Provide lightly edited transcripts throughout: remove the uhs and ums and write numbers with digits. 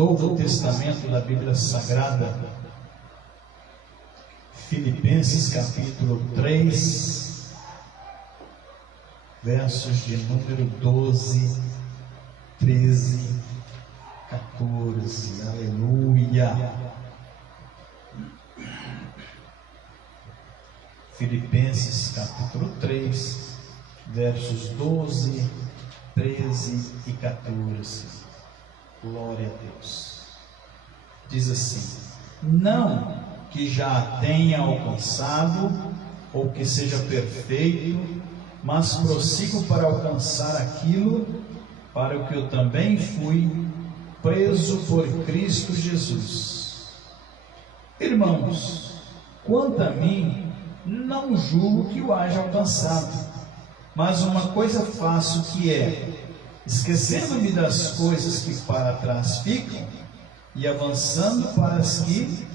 Novo Testamento da Bíblia Sagrada, Filipenses capítulo 3, versos de número 12, 13, 14, aleluia. Filipenses capítulo 3, versos 12, 13 e 14. Glória a Deus. Diz assim: não que já tenha alcançado ou que seja perfeito, mas prossigo para alcançar aquilo para o que eu também fui preso por Cristo Jesus. Irmãos, quanto a mim, não julgo que o haja alcançado, mas uma coisa faço, que é, esquecendo-me das coisas que para trás ficam e avançando para as que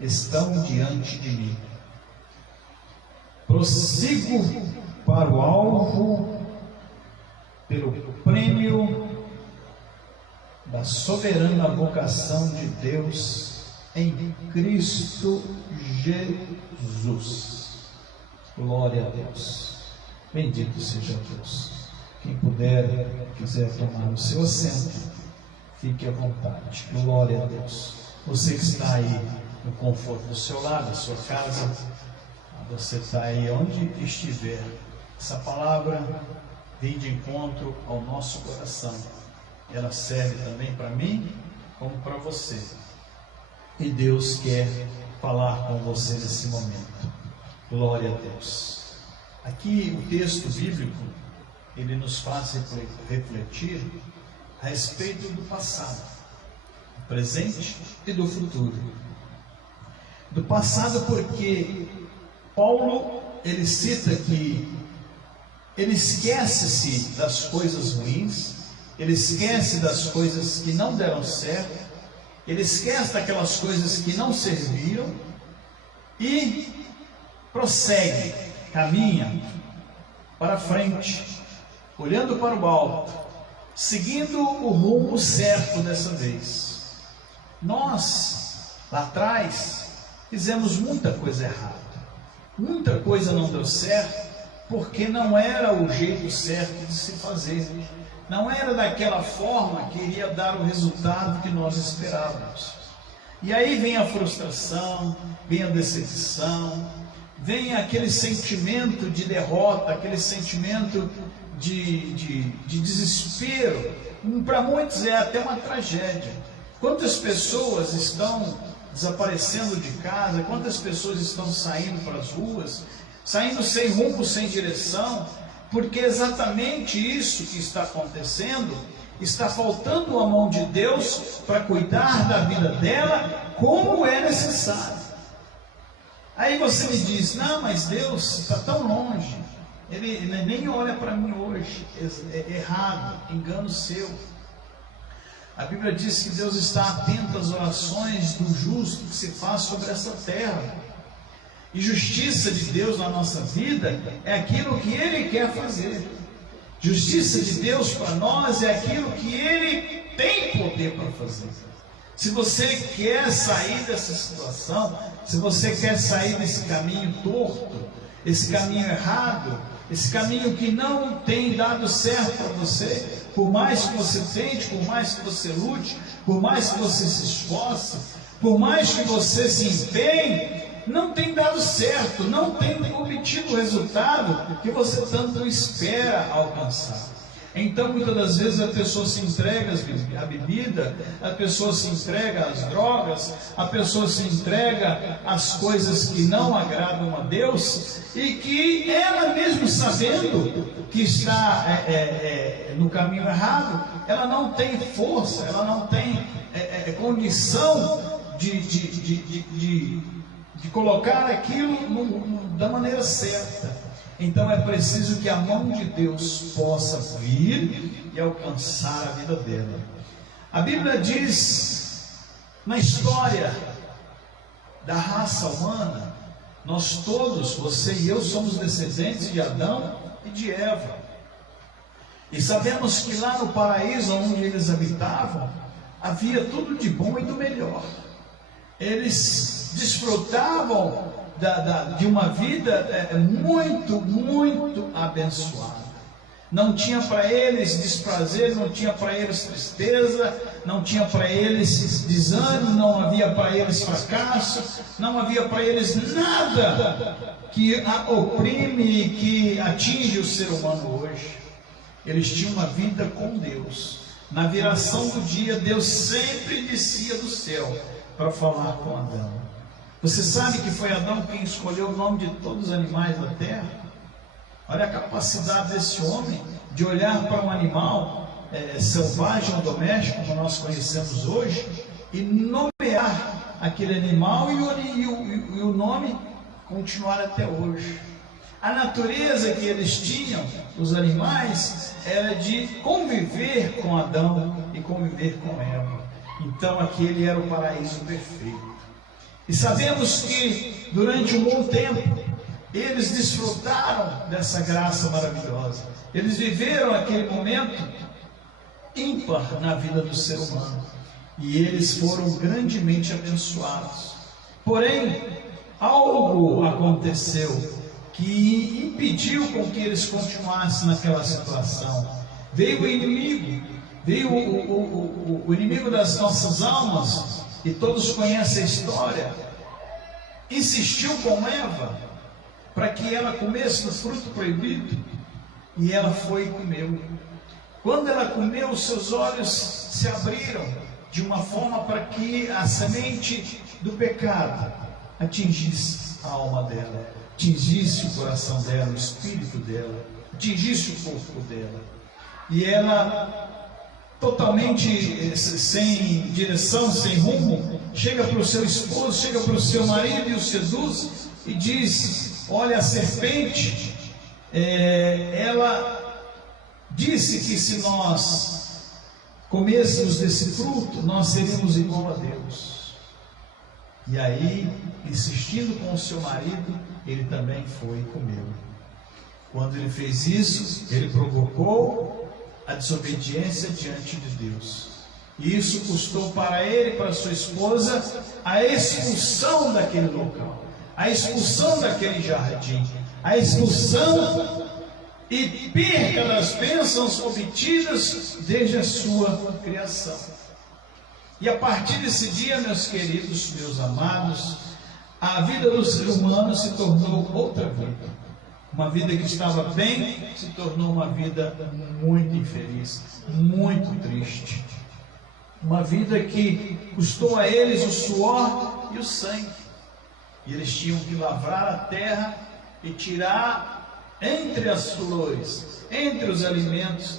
estão diante de mim, prossigo para o alvo, pelo prêmio da soberana vocação de Deus em Cristo Jesus. Glória a Deus. Bendito seja Deus. Quem puder, quiser tomar o seu assento, fique à vontade. Glória a Deus. Você que está aí no conforto do seu lar, da sua casa, você está aí onde estiver, essa palavra vem de encontro ao nosso coração. Ela serve também para mim, como para você. E Deus quer falar com você nesse momento. Glória a Deus. Aqui o texto bíblico, ele nos faz refletir a respeito do passado, do presente e do futuro. Do passado, porque Paulo, ele cita que ele esquece-se das coisas ruins, ele esquece das coisas que não deram certo, ele esquece daquelas coisas que não serviram e prossegue, caminha para frente, olhando para o alto, seguindo o rumo certo dessa vez. Nós, lá atrás, fizemos muita coisa errada, muita coisa não deu certo, porque não era o jeito certo de se fazer, não era daquela forma que iria dar o resultado que nós esperávamos. E aí vem a frustração, vem a decepção, vem aquele sentimento de derrota, aquele sentimento de desespero. Para muitos é até uma tragédia. Quantas pessoas estão desaparecendo de casa, quantas pessoas estão saindo para as ruas, saindo sem rumo, sem direção, porque exatamente isso que está acontecendo, está faltando a mão de Deus para cuidar da vida dela como é necessário. Aí você me diz: não, mas Deus está tão longe, Ele nem olha para mim hoje. É errado, engano seu. A Bíblia diz que Deus está atento às orações do justo que se faz sobre essa terra. E justiça de Deus na nossa vida é aquilo que Ele quer fazer. Justiça de Deus para nós é aquilo que Ele tem poder para fazer. Se você quer sair dessa situação, se você quer sair desse caminho torto, esse caminho errado, esse caminho que não tem dado certo para você, por mais que você tente, por mais que você lute, por mais que você se esforce, por mais que você se empenhe, não tem dado certo, não tem obtido o resultado que você tanto espera alcançar. Então, muitas das vezes a pessoa se entrega à bebida, a pessoa se entrega às drogas, a pessoa se entrega às coisas que não agradam a Deus, e que ela mesmo sabendo que está no caminho errado, ela não tem força, ela não tem condição de colocar aquilo da maneira certa. Então é preciso que a mão de Deus possa vir e alcançar a vida dela. A Bíblia diz, na história da raça humana, nós todos, você e eu, somos descendentes de Adão e de Eva. E sabemos que lá no paraíso onde eles habitavam, havia tudo de bom e do melhor. Eles desfrutavam de uma vida muito, muito abençoada. Não tinha para eles desprazer, não tinha para eles tristeza, não tinha para eles desânimo, não havia para eles fracasso, não havia para eles nada que oprime e que atinge o ser humano hoje. Eles tinham uma vida com Deus. Na viração do dia, Deus sempre descia do céu para falar com Adão. Você sabe que foi Adão quem escolheu o nome de todos os animais da terra? Olha a capacidade desse homem de olhar para um animal selvagem ou doméstico, como nós conhecemos hoje, e nomear aquele animal e o nome continuar até hoje. A natureza que eles tinham, os animais, era de conviver com Adão e conviver com Eva. Então aquele era o paraíso perfeito. E sabemos que durante um bom tempo eles desfrutaram dessa graça maravilhosa. Eles viveram aquele momento ímpar na vida do ser humano. E eles foram grandemente abençoados. Porém, algo aconteceu que impediu com que eles continuassem naquela situação. Veio o inimigo, veio o inimigo das nossas almas, e todos conhecem a história. Insistiu com Eva para que ela comesse do fruto proibido, e ela foi e comeu. Quando ela comeu, os seus olhos se abriram de uma forma para que a semente do pecado atingisse a alma dela, atingisse o coração dela, o espírito dela, atingisse o corpo dela. E ela, totalmente sem direção, sem rumo, chega para o seu esposo, chega para o seu marido e o seduz e diz: olha, a serpente, ela disse que se nós comêssemos desse fruto, nós seríamos igual a Deus. E aí, insistindo com o seu marido, ele também foi e comeu. Quando ele fez isso, ele provocou a desobediência diante de Deus. E isso custou para ele e para sua esposa a expulsão daquele local, a expulsão daquele jardim, a expulsão e perca das bênçãos obtidas desde a sua criação. E a partir desse dia, meus queridos, meus amados, a vida do ser humano se tornou outra vida. Uma vida que estava bem se tornou uma vida muito infeliz, muito triste. Uma vida que custou a eles o suor e o sangue. E eles tinham que lavrar a terra e tirar entre as flores, entre os alimentos,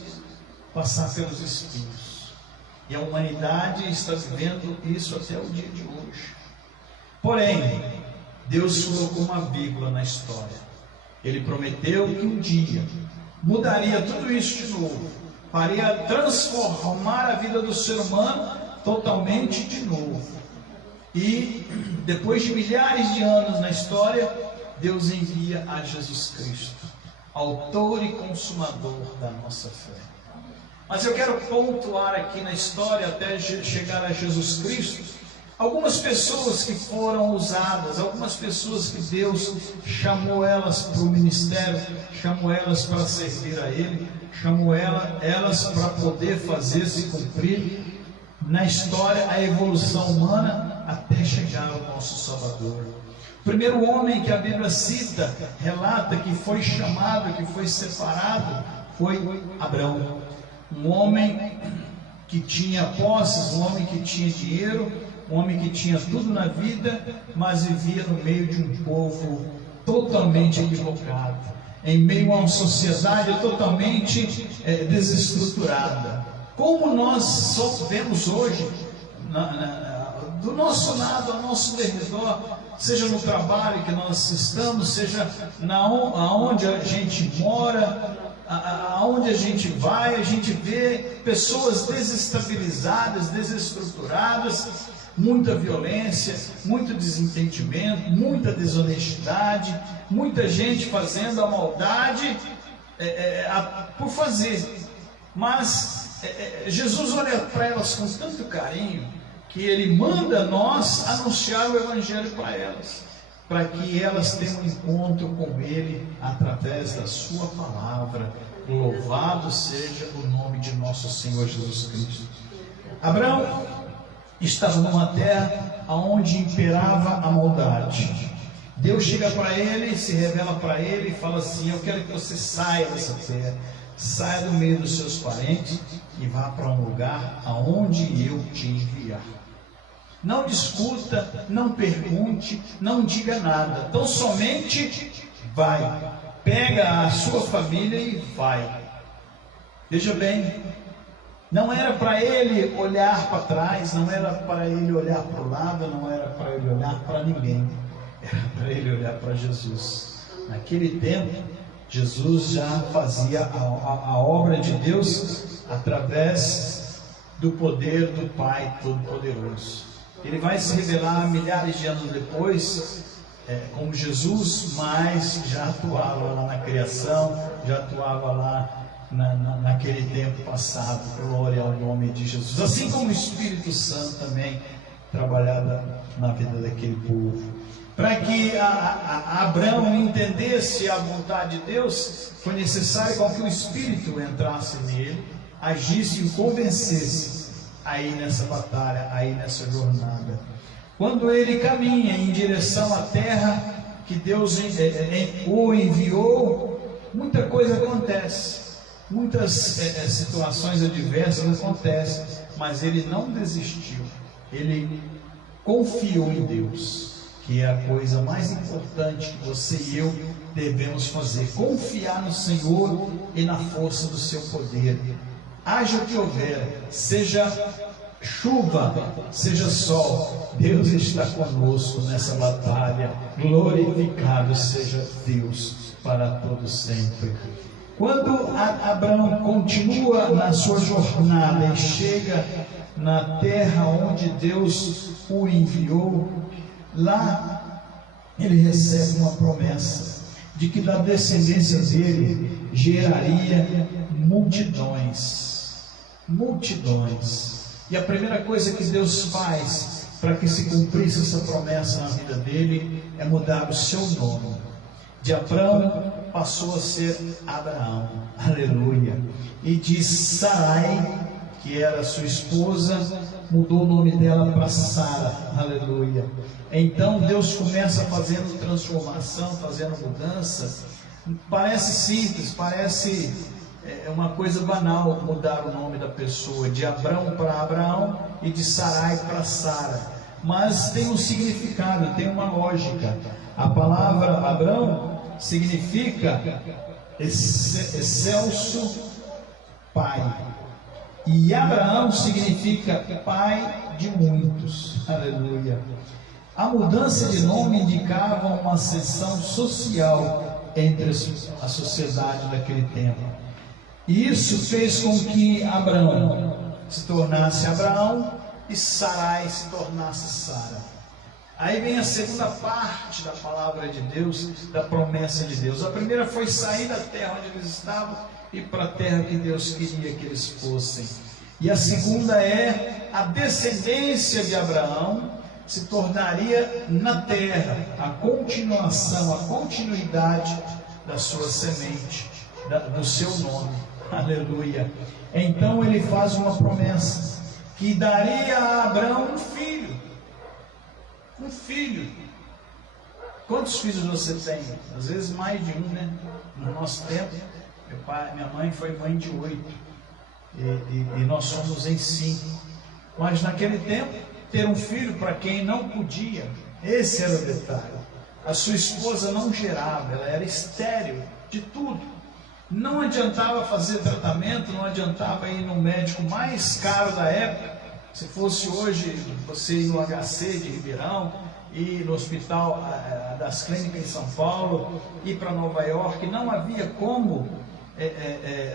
passar pelos espinhos. E a humanidade está vivendo isso até o dia de hoje. Porém, Deus colocou uma vírgula na história. Ele prometeu que um dia mudaria tudo isso de novo, faria transformar a vida do ser humano totalmente de novo. E depois de milhares de anos na história, Deus envia a Jesus Cristo, autor e consumador da nossa fé. Mas eu quero pontuar aqui na história, até chegar a Jesus Cristo, algumas pessoas que foram usadas, algumas pessoas que Deus chamou elas para o ministério, chamou elas para servir a Ele, chamou elas para poder fazer se cumprir na história a evolução humana até chegar ao nosso Salvador. O primeiro homem que a Bíblia cita, relata que foi chamado, que foi separado, foi Abrão. Um homem que tinha posses, um homem que tinha dinheiro, um homem que tinha tudo na vida, mas vivia no meio de um povo totalmente equivocado, em meio a uma sociedade totalmente desestruturada. Como nós só vemos hoje, do nosso lado, ao nosso derredor, seja no trabalho que nós estamos, seja aonde a gente mora, aonde a gente vai, a gente vê pessoas desestabilizadas, desestruturadas, muita violência, muito desentendimento, muita desonestidade, muita gente fazendo a maldade por fazer. Mas Jesus olha para elas com tanto carinho, que Ele manda nós anunciar o Evangelho para elas, para que elas tenham um encontro com Ele através da sua palavra. Louvado seja o nome de nosso Senhor Jesus Cristo. Abraão estava numa terra onde imperava a maldade. Deus chega para ele, se revela para ele e fala assim: eu quero que você saia dessa terra, saia do meio dos seus parentes e vá para um lugar aonde eu te enviar. Não discuta, não pergunte, não diga nada, então somente vai, pega a sua família e vai. Veja bem, não era para ele olhar para trás, não era para ele olhar para o lado, não era para ele olhar para ninguém, era para ele olhar para Jesus. Naquele tempo, Jesus já fazia a obra de Deus através do poder do Pai Todo-Poderoso. Ele vai se revelar milhares de anos depois, como Jesus, mas já atuava lá na criação, já atuava lá naquele tempo passado. Glória ao nome de Jesus. Assim como o Espírito Santo também trabalhava na vida daquele povo. Para que Abraão entendesse a vontade de Deus, foi necessário com que o Espírito entrasse nele, agisse e o convencesse aí nessa batalha, aí nessa jornada. Quando ele caminha em direção à terra que Deus o enviou, muita coisa acontece, muitas situações adversas acontecem, mas ele não desistiu, ele confiou em Deus, que é a coisa mais importante que você e eu devemos fazer: confiar no Senhor e na força do seu poder. Haja o que houver, seja chuva, seja sol, Deus está conosco nessa batalha. Glorificado seja Deus para todo sempre. Quando Abraão continua na sua jornada e chega na terra onde Deus o enviou, lá ele recebe uma promessa de que da descendência dele geraria multidões. E a primeira coisa que Deus faz para que se cumprisse essa promessa na vida dele é mudar o seu nome. De Abrão passou a ser Abraão. Aleluia. E de Sarai, que era sua esposa, mudou o nome dela para Sara. Aleluia. Então Deus começa fazendo transformação, fazendo mudança. Parece simples, parece uma coisa banal mudar o nome da pessoa, de Abrão para Abraão e de Sarai para Sara, mas tem um significado, tem uma lógica. A palavra Abrão significa excelso pai, e Abraão significa pai de muitos. Aleluia. A mudança de nome indicava uma ascensão social entre a sociedade daquele tempo. E isso fez com que Abraão se tornasse Abraão e Sarai se tornasse Sara. Aí vem a segunda parte da palavra de Deus, da promessa de Deus. A primeira foi sair da terra onde eles estavam e para a terra que Deus queria que eles fossem. E a segunda é a descendência de Abraão se tornaria na terra a continuação, a continuidade da sua semente, do seu nome. Aleluia. Então ele faz uma promessa que daria a Abraão um filho. Um filho. Quantos filhos você tem? Às vezes mais de um, né? No nosso tempo, minha mãe foi mãe de 8 e nós somos em 5. Mas naquele tempo, ter um filho para quem não podia, esse era o detalhe. A sua esposa não gerava, ela era estéril de tudo. Não adiantava fazer tratamento, não adiantava ir no médico mais caro da época. Se fosse hoje, você ir no HC de Ribeirão, ir no hospital das clínicas em São Paulo, ir para Nova York, não havia como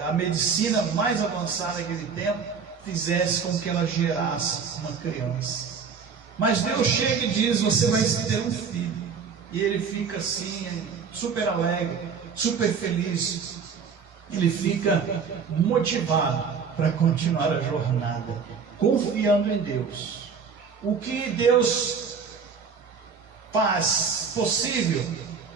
a medicina mais avançada naquele tempo fizesse com que ela gerasse uma criança. Mas Deus chega e diz: você vai ter um filho. E ele fica assim, super alegre, super feliz. Ele fica motivado para continuar a jornada, confiando em Deus. O que Deus faz possível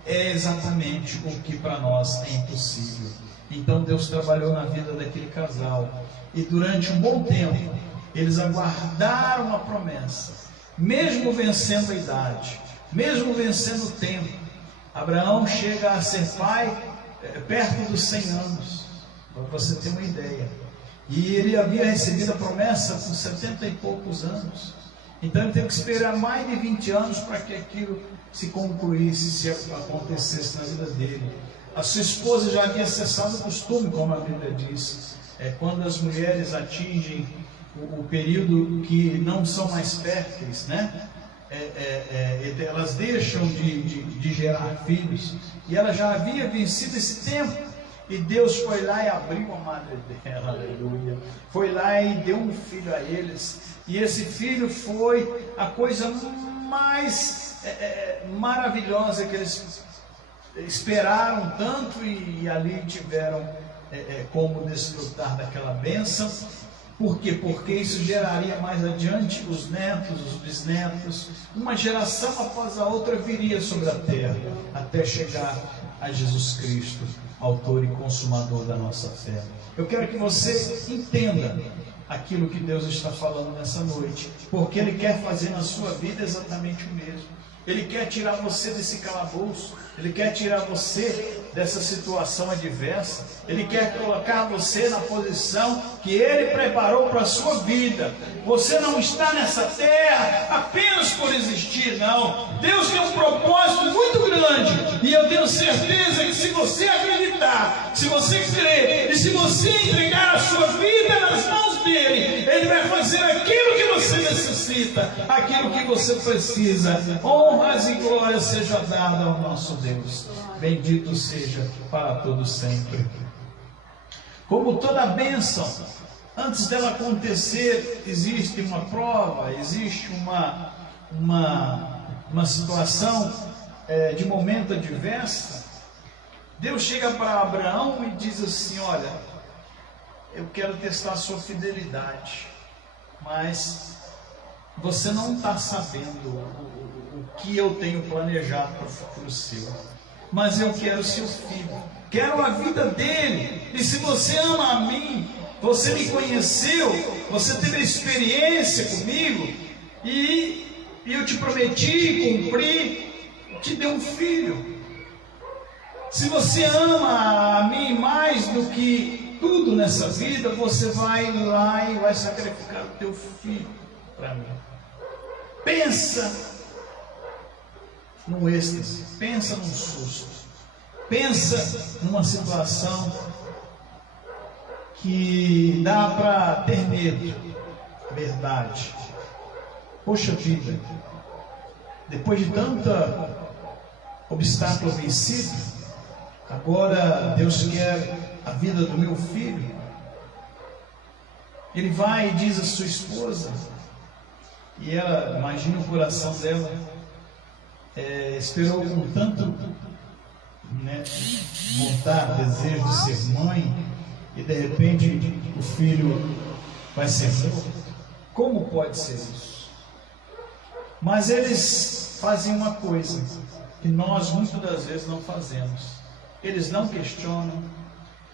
é exatamente o que para nós é impossível. Então Deus trabalhou na vida daquele casal, e durante um bom tempo eles aguardaram a promessa, mesmo vencendo a idade, mesmo vencendo o tempo. Abraão chega a ser pai perto dos 100 anos, para você ter uma ideia, e ele havia recebido a promessa com 70 e poucos anos. Então ele teve que esperar mais de 20 anos para que aquilo se concluísse, se acontecesse na vida dele. A sua esposa já havia cessado o costume, como a Bíblia diz, quando as mulheres atingem o período que não são mais férteis, né? Elas deixam de gerar filhos, e ela já havia vencido esse tempo, e Deus foi lá e abriu a madre dela, aleluia, foi lá e deu um filho a eles, e esse filho foi a coisa mais maravilhosa que eles esperaram tanto, e ali tiveram como desfrutar daquela bênção. Por quê? Porque isso geraria mais adiante os netos, os bisnetos, uma geração após a outra viria sobre a terra, até chegar a Jesus Cristo, autor e consumador da nossa fé. Eu quero que você entenda aquilo que Deus está falando nessa noite, porque Ele quer fazer na sua vida exatamente o mesmo. Ele quer tirar você desse calabouço, Ele quer tirar você dessa situação adversa, Ele quer colocar você na posição que Ele preparou para a sua vida. Você não está nessa terra apenas por existir, não. Deus tem um propósito muito grande, e eu tenho certeza que se você acreditar, se você crer, e se você entregar a sua vida nas mãos dEle, Ele vai fazer aquilo que você necessita, aquilo que você precisa. Honras e glórias seja dada ao nosso Deus. Bendito seja para todos sempre. Como toda bênção, antes dela acontecer, existe uma prova, existe uma situação de momento adversa. Deus chega para Abraão e diz assim: olha, eu quero testar a sua fidelidade, mas você não está sabendo o que eu tenho planejado para o futuro seu, mas eu quero seu filho, quero a vida dele. E se você ama a mim, você me conheceu, você teve experiência comigo, e eu te prometi, cumpri, te dei um filho. Se você ama a mim mais do que tudo nessa vida, você vai lá e vai sacrificar o teu filho para mim. Pensa num êxtase, pensa num susto, pensa numa situação que dá para ter medo. Verdade. Poxa vida, depois de tanta obstáculo vencido, agora Deus quer a vida do meu filho. Ele vai e diz à sua esposa, e ela, imagina o coração dela, esperou com tanto vontade, desejo de ser mãe, e de repente o filho vai ser morto. Como pode ser isso? Mas eles fazem uma coisa que nós muitas das vezes não fazemos. Eles não questionam,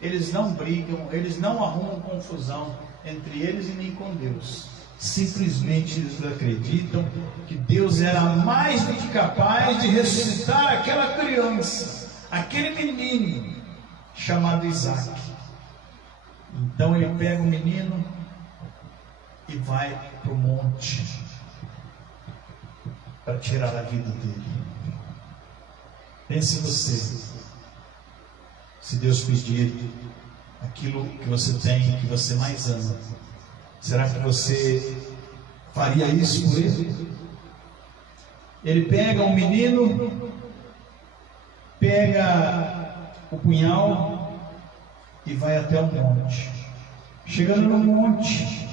eles não brigam, eles não arrumam confusão entre eles e nem com Deus. Simplesmente eles acreditam que Deus era mais do que capaz de ressuscitar aquela criança, aquele menino chamado Isaac. Então ele pega o menino e vai para o monte para tirar a vida dele. Pense você, se Deus pedir aquilo que você tem, que você mais ama, será que você faria isso por ele? Ele pega um menino, pega o punhal e vai até o monte. Chegando no monte,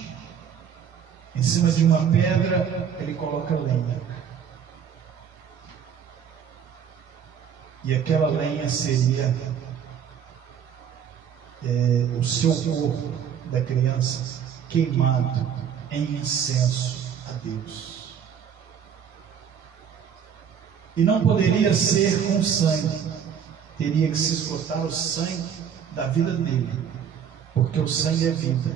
em cima de uma pedra, ele coloca lenha. E aquela lenha seria o seu corpo da criança queimado em incenso a Deus. E não poderia ser com sangue, teria que se esgotar o sangue da vida dele, porque o sangue é vida,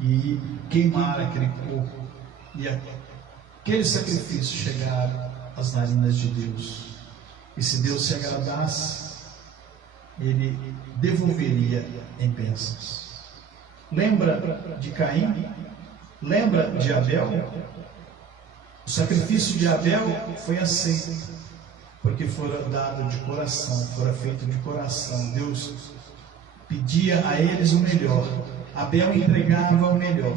e queimar aquele corpo, e aquele sacrifício chegar às narinas de Deus. E se Deus se agradasse, Ele devolveria em bênçãos. Lembra de Caim? Lembra de Abel? O sacrifício de Abel foi aceito, porque fora dado de coração, fora feito de coração. Deus pedia a eles o melhor. Abel entregava o melhor.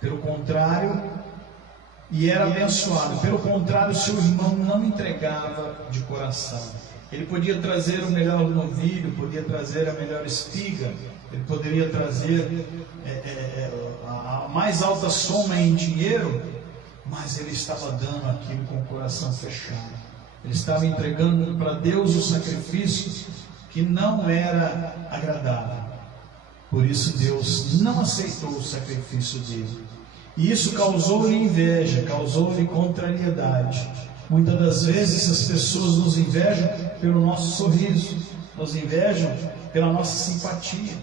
Pelo contrário, e era abençoado. Pelo contrário, seu irmão não entregava de coração. Ele podia trazer o melhor novilho, podia trazer a melhor espiga, ele poderia trazer a mais alta soma em dinheiro, mas ele estava dando aquilo com o coração fechado. Ele estava entregando para Deus o sacrifício que não era agradável. Por isso Deus não aceitou o sacrifício dele. E isso causou-lhe inveja, causou-lhe contrariedade. Muitas das vezes as pessoas nos invejam pelo nosso sorriso, nos invejam pela nossa simpatia.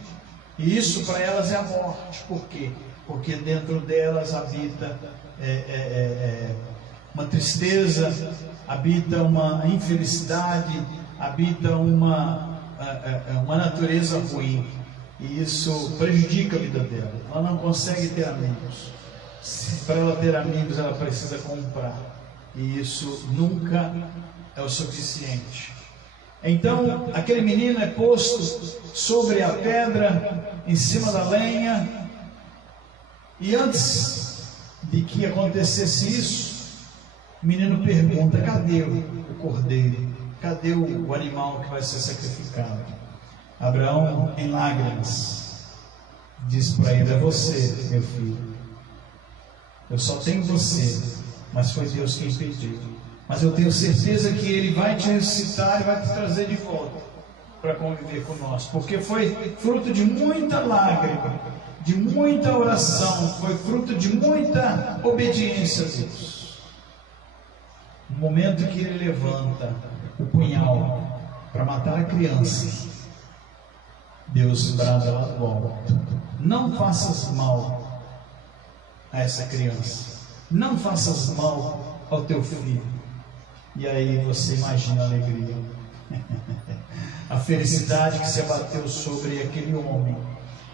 E isso para elas é a morte. Por quê? Porque dentro delas habita uma tristeza, habita uma infelicidade, habita uma natureza ruim. E isso prejudica a vida dela. Ela não consegue ter amigos. Para ela ter amigos, ela precisa comprar. E isso nunca é o suficiente. Então, aquele menino é posto sobre a pedra, em cima da lenha. E antes de que acontecesse isso, o menino pergunta: cadê o cordeiro? Cadê o animal que vai ser sacrificado? Abraão, em lágrimas, diz para ele: é você, meu filho. Eu só tenho você, mas foi Deus quem pediu. Mas eu tenho certeza que Ele vai te ressuscitar e vai te trazer de volta para conviver conosco, porque foi fruto de muita lágrima, de muita oração, foi fruto de muita obediência a Deus. No momento que ele levanta o punhal para matar a criança, Deus brada lá do alto: não faças mal a essa criança, não faças mal ao teu filho. E aí você imagina a alegria, a felicidade que se abateu sobre aquele homem.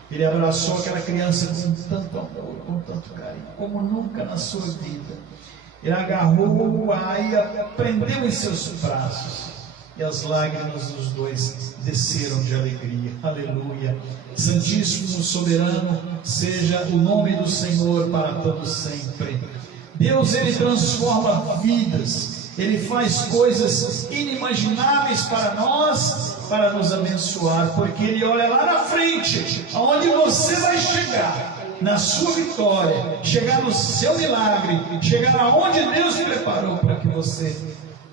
Ele abraçou aquela criança com tanto amor, com tanto carinho, como nunca na sua vida. Ele agarrou-a e a prendeu em seus braços, e as lágrimas dos dois desceram de alegria. Aleluia! Santíssimo, soberano seja o nome do Senhor para todos sempre. Deus, Ele transforma vidas, Ele faz coisas inimagináveis para nós, para nos abençoar, porque Ele olha lá na frente, aonde você vai chegar, na sua vitória, chegar no seu milagre, chegar aonde Deus preparou para que você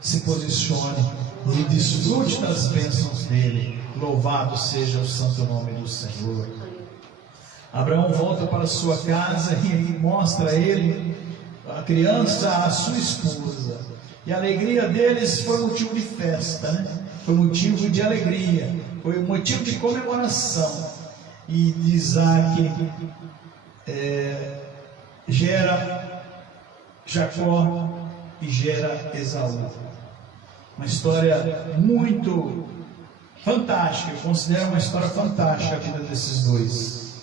se posicione e desfrute das bênçãos dele. Louvado seja o santo nome do Senhor. Abraão volta para sua casa e mostra a ele, a criança, a sua esposa. E a alegria deles foi motivo de festa, né? Foi motivo de alegria, foi motivo de comemoração. E de Isaac gera Jacó e gera Esaú. Uma história muito fantástica, eu considero uma história fantástica a vida desses dois.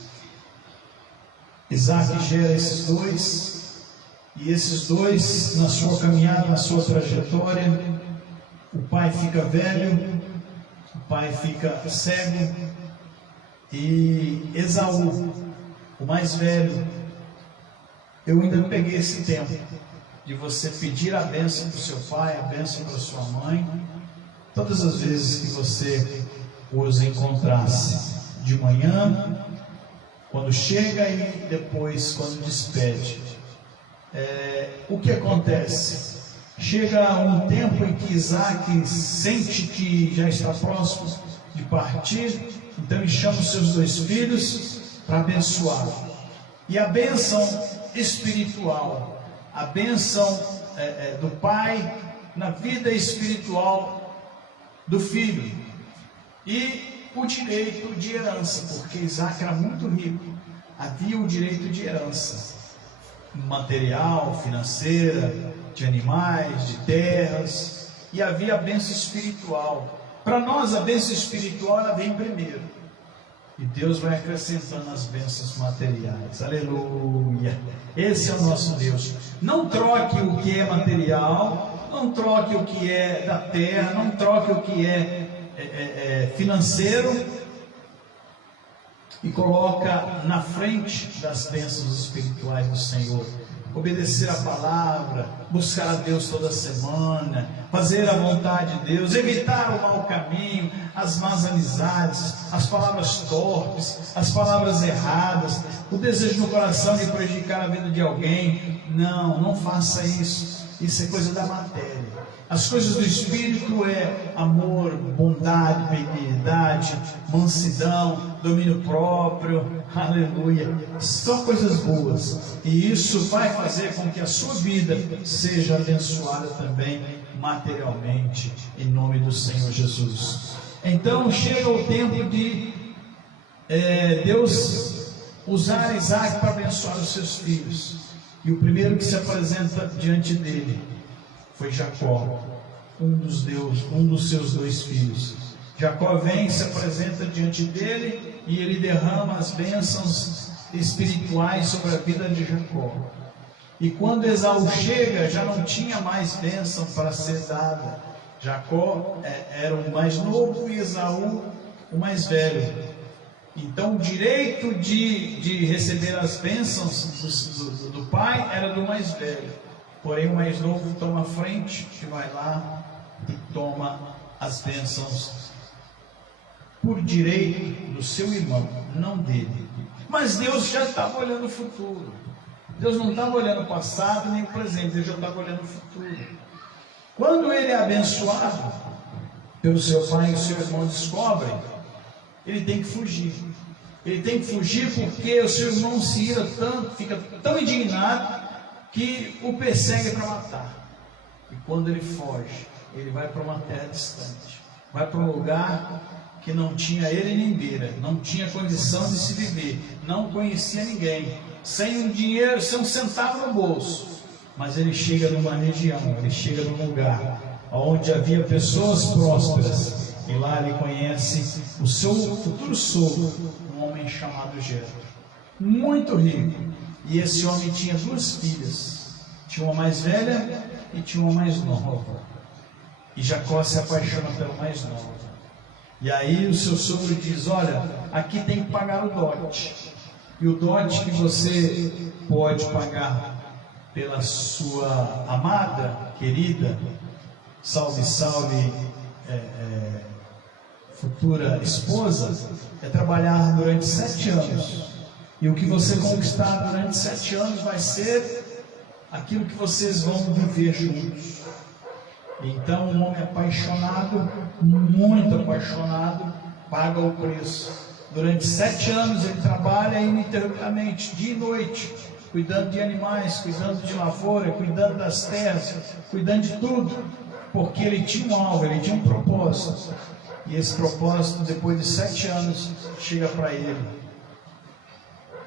Isaac gera esses dois, e esses dois, na sua caminhada, na sua trajetória, o pai fica velho, o pai fica cego, e Esaú, o mais velho, eu ainda não peguei esse tempo de você pedir a bênção para o seu pai, a bênção para sua mãe, todas as vezes que você os encontrasse, de manhã, quando chega e depois quando despede. O que acontece? Chega um tempo em que Isaac sente que já está próximo de partir, Então ele chama os seus 2 filhos para abençoá-lo. E a bênção espiritual, a bênção do pai na vida espiritual do filho. E o direito de herança, porque Isaac era muito rico, havia o direito de herança material, financeira, de animais, de terras, e havia a bênção espiritual. Para nós a bênção espiritual ela vem primeiro, e Deus vai acrescentando as bênçãos materiais. Aleluia! Esse é o nosso Deus. Não troque o que é material, não troque o que é da terra, não troque o que é financeiro, e coloca na frente das bênçãos espirituais do Senhor. Obedecer a palavra, buscar a Deus toda semana, fazer a vontade de Deus, evitar o mau caminho, as más amizades, as palavras torpes, as palavras erradas, o desejo no coração de prejudicar a vida de alguém. Não faça isso. Isso é coisa da matéria. As coisas do Espírito é amor, bondade, benignidade, mansidão, domínio próprio, aleluia. São coisas boas. E isso vai fazer com que a sua vida seja abençoada também materialmente, em nome do Senhor Jesus. Então chega o tempo de Deus usar Isaac para abençoar os seus filhos. E o primeiro que se apresenta diante dele foi Jacó, um dos seus 2 filhos. Jacó vem, se apresenta diante dele e ele derrama as bênçãos espirituais sobre a vida de Jacó. E quando Esaú chega, já não tinha mais bênção para ser dada. Jacó era o mais novo e Esaú o mais velho. Então o direito de receber as bênçãos do pai era do mais velho. Porém o mais novo toma a frente e vai lá e toma as bênçãos por direito do seu irmão, não dele. Mas Deus já estava olhando o futuro. Deus não estava olhando o passado nem o presente, Deus já estava olhando o futuro. Quando ele é abençoado pelo seu pai e o seu irmão descobrem, ele tem que fugir. Ele tem que fugir porque o seu irmão se ira tanto, fica tão indignado, que o persegue para matar. E quando ele foge, ele vai para uma terra distante, vai para um lugar que não tinha ele nem beira, não tinha condição de se viver, não conhecia ninguém, sem um dinheiro, sem um centavo no bolso. Mas ele chega numa região, ele chega num lugar onde havia pessoas prósperas, e lá ele conhece o seu futuro sogro, um homem chamado Jetro, muito rico. E esse homem tinha 2 filhas, tinha uma mais velha e tinha uma mais nova. E Jacó se apaixona pela mais nova. E aí o seu sogro diz: olha, aqui tem que pagar o dote. E o dote que você pode pagar pela sua amada, querida, salve, futura esposa, é trabalhar durante 7 anos. E o que você conquistar durante 7 anos vai ser aquilo que vocês vão viver juntos. Então um homem apaixonado, muito apaixonado, paga o preço. Durante 7 anos ele trabalha ininterruptamente, dia e noite, cuidando de animais, cuidando de lavoura, cuidando das terras, cuidando de tudo, porque ele tinha um alvo, ele tinha um propósito. E esse propósito, depois de 7 anos, chega para ele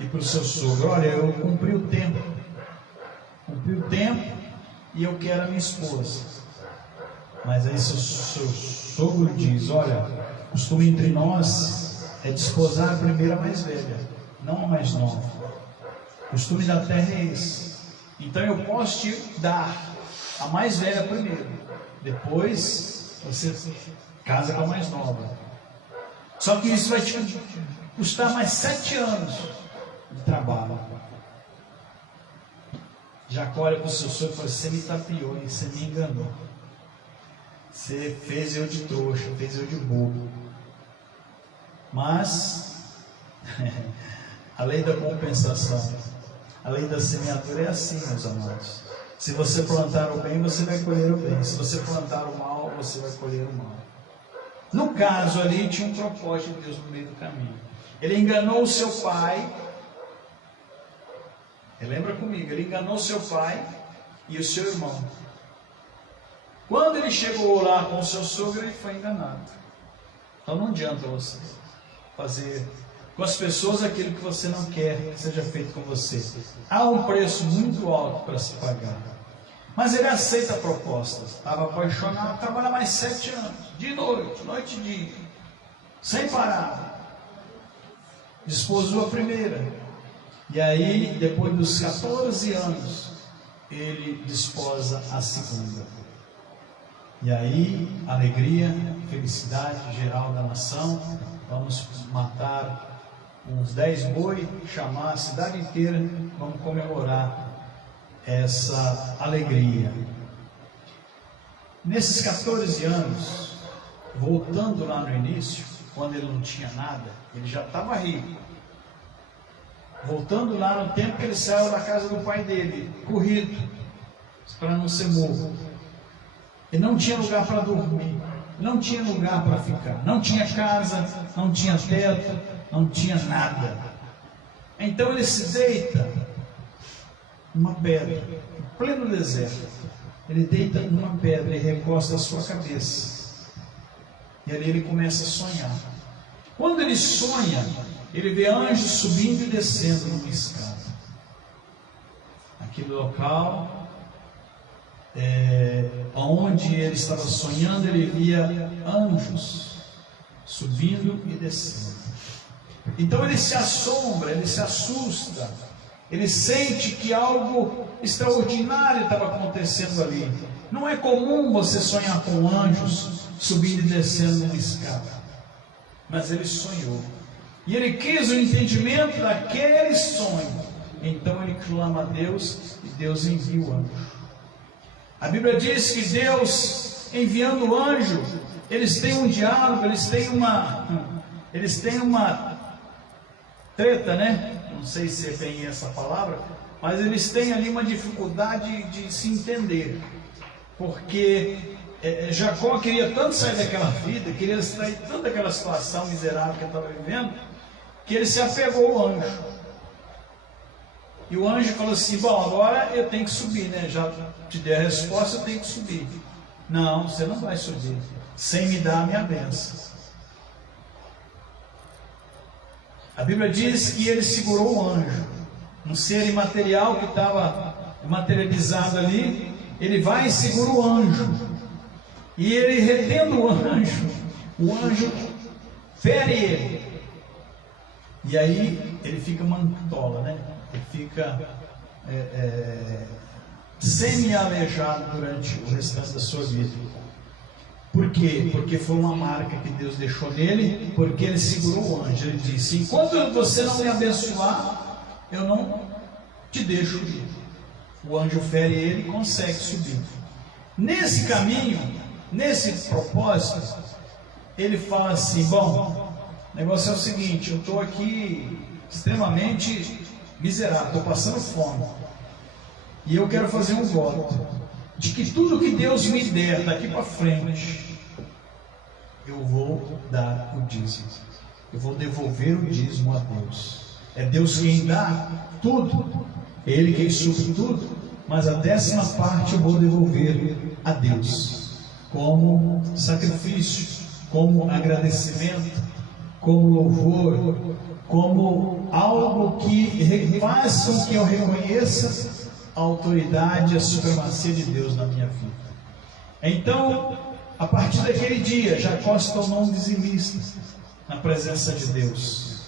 e para o seu sogro: olha, eu cumpri o tempo e eu quero a minha esposa. Mas aí seu sogro diz: olha, o costume entre nós é desposar primeiro a mais velha, não a mais nova. O costume da terra é esse. Então eu posso te dar a mais velha primeiro, depois você casa com a mais nova. Só que isso vai te custar mais 7 anos de trabalho. Jacó olha para o seu sogro e fala: você me tapiou, você me enganou. Você fez eu de trouxa, fez eu de bobo. Mas a lei da compensação, a lei da semeadura é assim, meus amados. Se você plantar o bem, você vai colher o bem. Se você plantar o mal, você vai colher o mal. No caso ali, tinha um propósito de Deus no meio do caminho. Ele enganou o seu pai. Lembra comigo? Ele enganou o seu pai e o seu irmão. Quando ele chegou lá com o seu sogro, ele foi enganado. Então não adianta você fazer com as pessoas aquilo que você não quer que seja feito com você. Há um preço muito alto para se pagar. Mas ele aceita a proposta. Estava apaixonado, trabalha mais 7 anos, de noite, noite e dia, sem parar. Desposou a primeira. E aí, depois dos 14 anos, ele desposa a segunda. E aí, alegria, felicidade geral da nação. Vamos matar uns 10 boi, chamar a cidade inteira, vamos comemorar essa alegria. Nesses 14 anos, voltando lá no início, quando ele não tinha nada, ele já estava rico. Voltando lá no tempo que ele saiu da casa do pai dele, corrido, para não ser morto. Ele não tinha lugar para dormir, não tinha lugar para ficar, não tinha casa, não tinha teto, não tinha nada. Então ele se deita numa pedra, em pleno deserto. Ele deita numa pedra e recosta a sua cabeça. E ali ele começa a sonhar. Quando ele sonha, ele vê anjos subindo e descendo numa escada. Aquele local, onde ele estava sonhando, ele via anjos subindo e descendo. Então ele se assombra, ele se assusta, ele sente que algo extraordinário estava acontecendo ali. Não é comum você sonhar com anjos subindo e descendo numa escada, mas ele sonhou. E ele quis o entendimento daquele sonho. Então ele clama a Deus e Deus envia o anjo. A Bíblia diz que Deus, enviando o anjo, eles têm um diálogo, eles têm uma treta, né? Não sei se é bem essa palavra, mas eles têm ali uma dificuldade de se entender. Porque Jacó queria tanto sair daquela vida, queria sair tanto daquela situação miserável que ele estava vivendo, que ele se apegou ao anjo. E o anjo falou assim: bom, agora eu tenho que subir, né? Já te dei a resposta, eu tenho que subir. Não, você não vai subir sem me dar a minha bênção. A Bíblia diz que ele segurou o anjo, um ser imaterial que estava materializado ali. Ele vai e segura o anjo, e ele retendo o anjo fere ele. E aí ele fica mantola, né? Ele fica semi-aleijado durante o restante da sua vida. Por quê? Porque foi uma marca que Deus deixou nele, porque ele segurou o anjo. Ele disse: enquanto você não me abençoar, eu não te deixo ir. O anjo fere ele e consegue subir. Nesse caminho, nesse propósito, ele fala assim: bom, o negócio é o seguinte, eu estou aqui extremamente miserável, estou passando fome, e eu quero fazer um voto de que tudo que Deus me der daqui para frente, eu vou dar o dízimo, eu vou devolver o dízimo a Deus. É Deus quem dá tudo, é Ele quem supre tudo, mas a 10ª parte eu vou devolver a Deus, como sacrifício, como agradecimento, como louvor, como algo que faz com que eu reconheça a autoridade e a supremacia de Deus na minha vida. Então, a partir daquele dia, Jacó se tornou um dizimista na presença de Deus.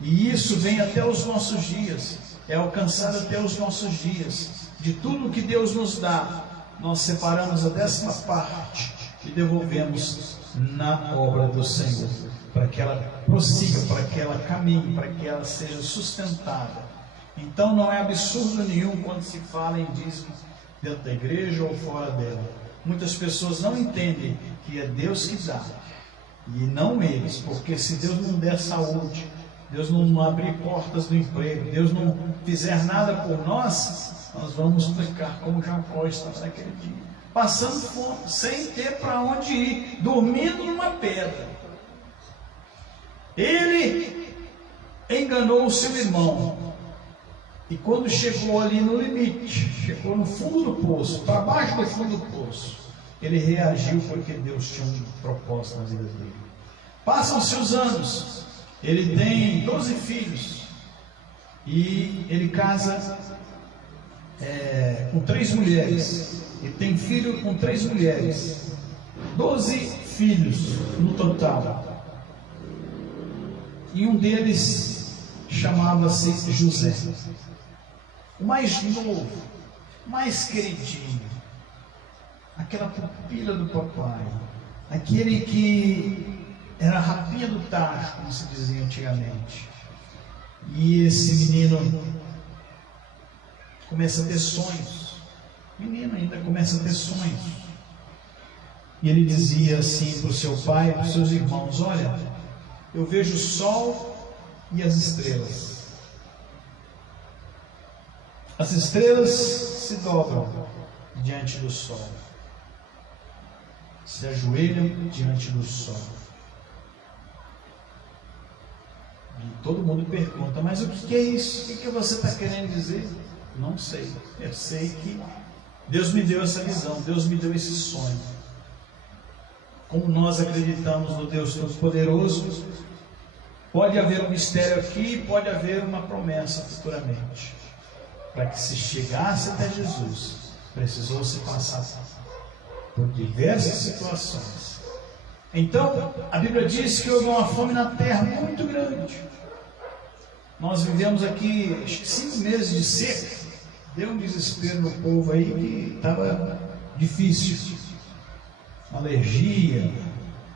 E isso vem até os nossos dias, é alcançado até os nossos dias. De tudo que Deus nos dá, nós separamos a 10ª parte e devolvemos na obra do Senhor, para que ela prossiga, para que ela caminhe, para que ela seja sustentada. Então não é absurdo nenhum quando se fala em dízimo dentro da igreja ou fora dela. Muitas pessoas não entendem que é Deus que dá, e não eles, porque se Deus não der saúde, Deus não abrir portas do emprego, Deus não fizer nada por nós, nós vamos ficar como Jacó estava naquele dia. passando fome, sem ter para onde ir, dormindo numa pedra. Ele enganou o seu irmão, e quando chegou ali no limite, chegou no fundo do poço, para baixo do fundo do poço, ele reagiu porque Deus tinha um propósito na vida dele. Passam-se os anos, ele tem 12 filhos, e ele casa com 3 mulheres, e tem filho com 3 mulheres, 12 filhos no total. E um deles chamava-se José, o mais novo, mais queridinho, aquela pupila do papai, aquele que era a rapinha do tacho, como se dizia antigamente. E esse menino começa a ter sonhos, menino ainda começa a ter sonhos, e ele dizia assim para o seu pai e para os seus irmãos: olha, eu vejo o sol e as estrelas. As estrelas se dobram diante do sol, se ajoelham diante do sol. E todo mundo pergunta: mas o que é isso? O que você está querendo dizer? Não sei. Eu sei que Deus me deu essa visão, Deus me deu esse sonho. Como nós acreditamos no Deus Todo-Poderoso, pode haver um mistério aqui, pode haver uma promessa futuramente. Para que se chegasse até Jesus, precisou se passar por diversas situações. Então, a Bíblia diz que houve uma fome na terra muito grande. Nós vivemos aqui 5 meses de seca. Deu um desespero no povo aí que estava difícil. Alergia,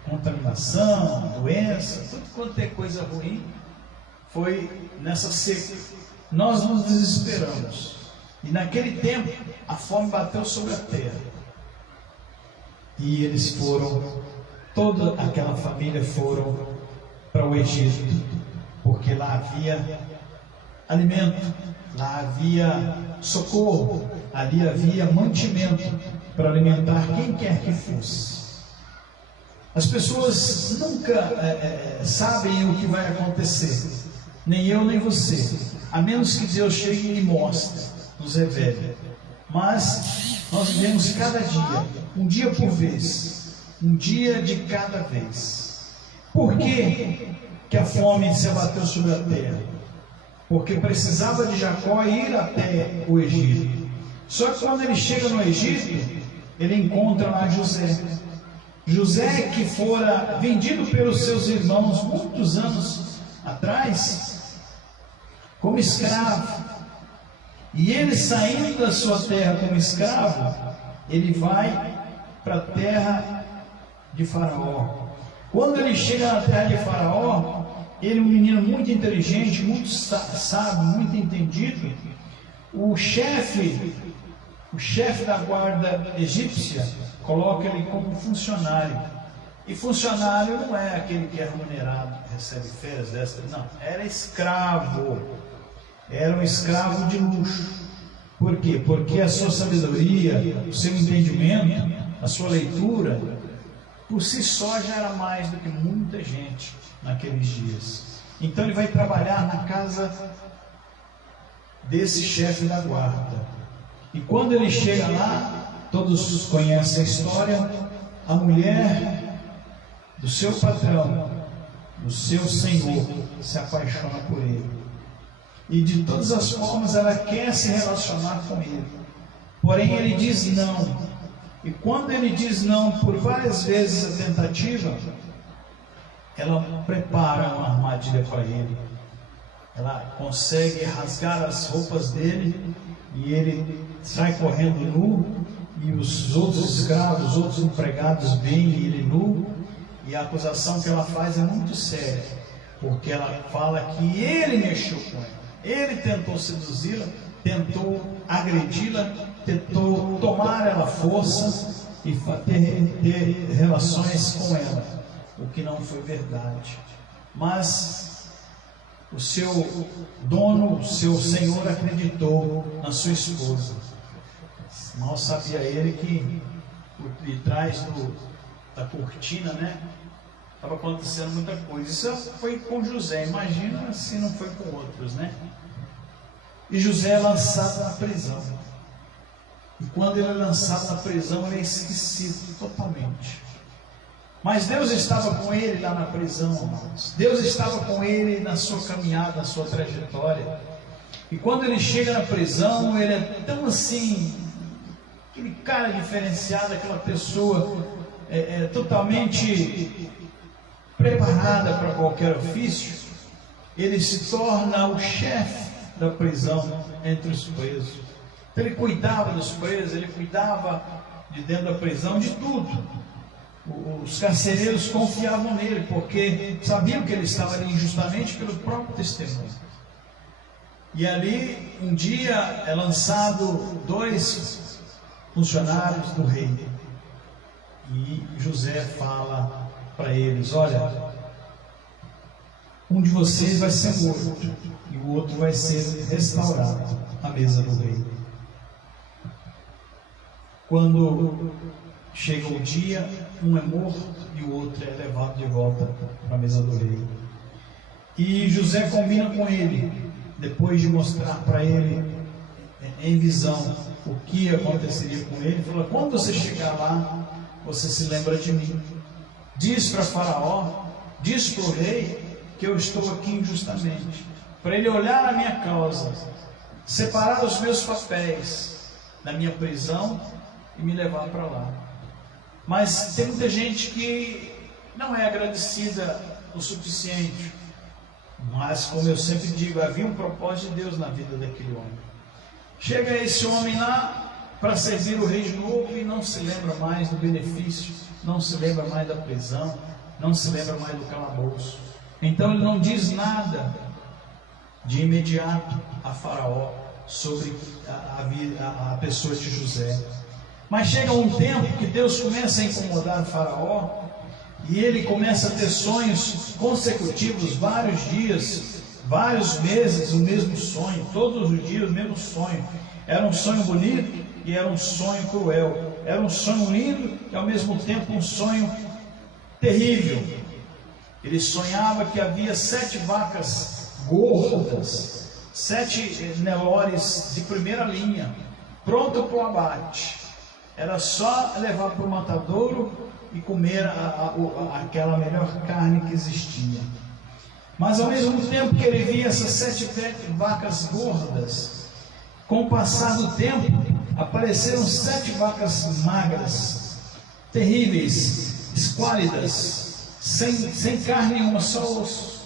contaminação, doença, tudo quanto é coisa ruim foi nessa seca. Nós nos desesperamos. E naquele tempo a fome bateu sobre a terra. E eles foram, toda aquela família foram para o Egito, porque lá havia alimento, lá havia socorro, ali havia mantimento para alimentar quem quer que fosse. As pessoas nunca sabem o que vai acontecer, nem eu nem você, a menos que Deus chegue e mostre, nos revele. Mas nós vivemos cada dia, um dia por vez, um dia de cada vez. Por que a fome se abateu sobre a terra? Porque precisava de Jacó ir até o Egito. Só que quando ele chega no Egito, ele encontra lá José. José, que fora vendido pelos seus irmãos muitos anos atrás como escravo. E ele, saindo da sua terra como escravo, ele vai para a terra de Faraó. Quando ele chega na terra de Faraó, ele, um menino muito inteligente, muito sábio, muito entendido, o chefe da guarda egípcia coloca ele como funcionário. E funcionário não é aquele que é remunerado, recebe férias extras, não. Era escravo. Era um escravo de luxo. Por quê? Porque a sua sabedoria, o seu entendimento, a sua leitura, por si só já era mais do que muita gente naqueles dias. Então ele vai trabalhar na casa desse chefe da guarda. E quando ele chega lá, todos conhecem a história, a mulher do seu patrão, do seu senhor, se apaixona por ele. E de todas as formas ela quer se relacionar com ele. Porém ele diz não. E quando ele diz não por várias vezes a tentativa, ela prepara uma armadilha para ele. Ela consegue rasgar as roupas dele e ele sai correndo nu, e os outros escravos, os outros empregados veem ele nu, e a acusação que ela faz é muito séria, porque ela fala que ele mexeu com ela, ele tentou seduzi-la, tentou agredi-la, tentou tomar ela força e ter relações com ela, o que não foi verdade. Mas o seu dono, o seu senhor acreditou na sua esposa. Mal sabia ele que por trás da cortina, né? Estava acontecendo muita coisa. Isso foi com José, imagina se não foi com outros, né? E José é lançado na prisão. E quando ele é lançado na prisão, ele é esquecido totalmente. Mas Deus estava com ele lá na prisão, irmãos. Deus estava com ele na sua caminhada, na sua trajetória. E quando ele chega na prisão, ele é tão assim, aquele cara diferenciado, aquela pessoa totalmente preparada para qualquer ofício. Ele se torna o chefe da prisão entre os presos. Então, ele cuidava dos presos, ele cuidava de dentro da prisão de tudo. Os carcereiros confiavam nele, porque sabiam que ele estava ali injustamente pelo próprio testemunho. E ali, um dia, é lançado 2 funcionários do rei. E José fala para eles: olha, um de vocês vai ser morto e o outro vai ser restaurado à mesa do rei. Quando chega o dia, um é morto e o outro é levado de volta para a mesa do rei. E José combina com ele, depois de mostrar para ele em visão o que aconteceria com ele, falou: quando você chegar lá, você se lembra de mim. Diz para Faraó, diz para o rei que eu estou aqui injustamente, para ele olhar a minha causa, separar os meus papéis da minha prisão e me levar para lá. Mas tem muita gente que não é agradecida o suficiente. Mas, como eu sempre digo, havia um propósito de Deus na vida daquele homem. Chega esse homem lá para servir o rei de novo e não se lembra mais do benefício, não se lembra mais da prisão, não se lembra mais do calabouço. Então ele não diz nada de imediato a Faraó sobre a pessoa de José. Mas chega um tempo que Deus começa a incomodar o Faraó e ele começa a ter sonhos consecutivos, vários dias, vários meses, o mesmo sonho, todos os dias o mesmo sonho. Era um sonho bonito e era um sonho cruel. Era um sonho lindo e ao mesmo tempo um sonho terrível. Ele sonhava que havia 7 vacas gordas, 7 Nelores de primeira linha, pronto para o abate. Era só levar para o matadouro e comer aquela melhor carne que existia. Mas ao mesmo tempo que ele via essas 7 vacas gordas, com o passar do tempo, apareceram 7 vacas magras, terríveis, esquálidas, sem carne nenhuma, só osso.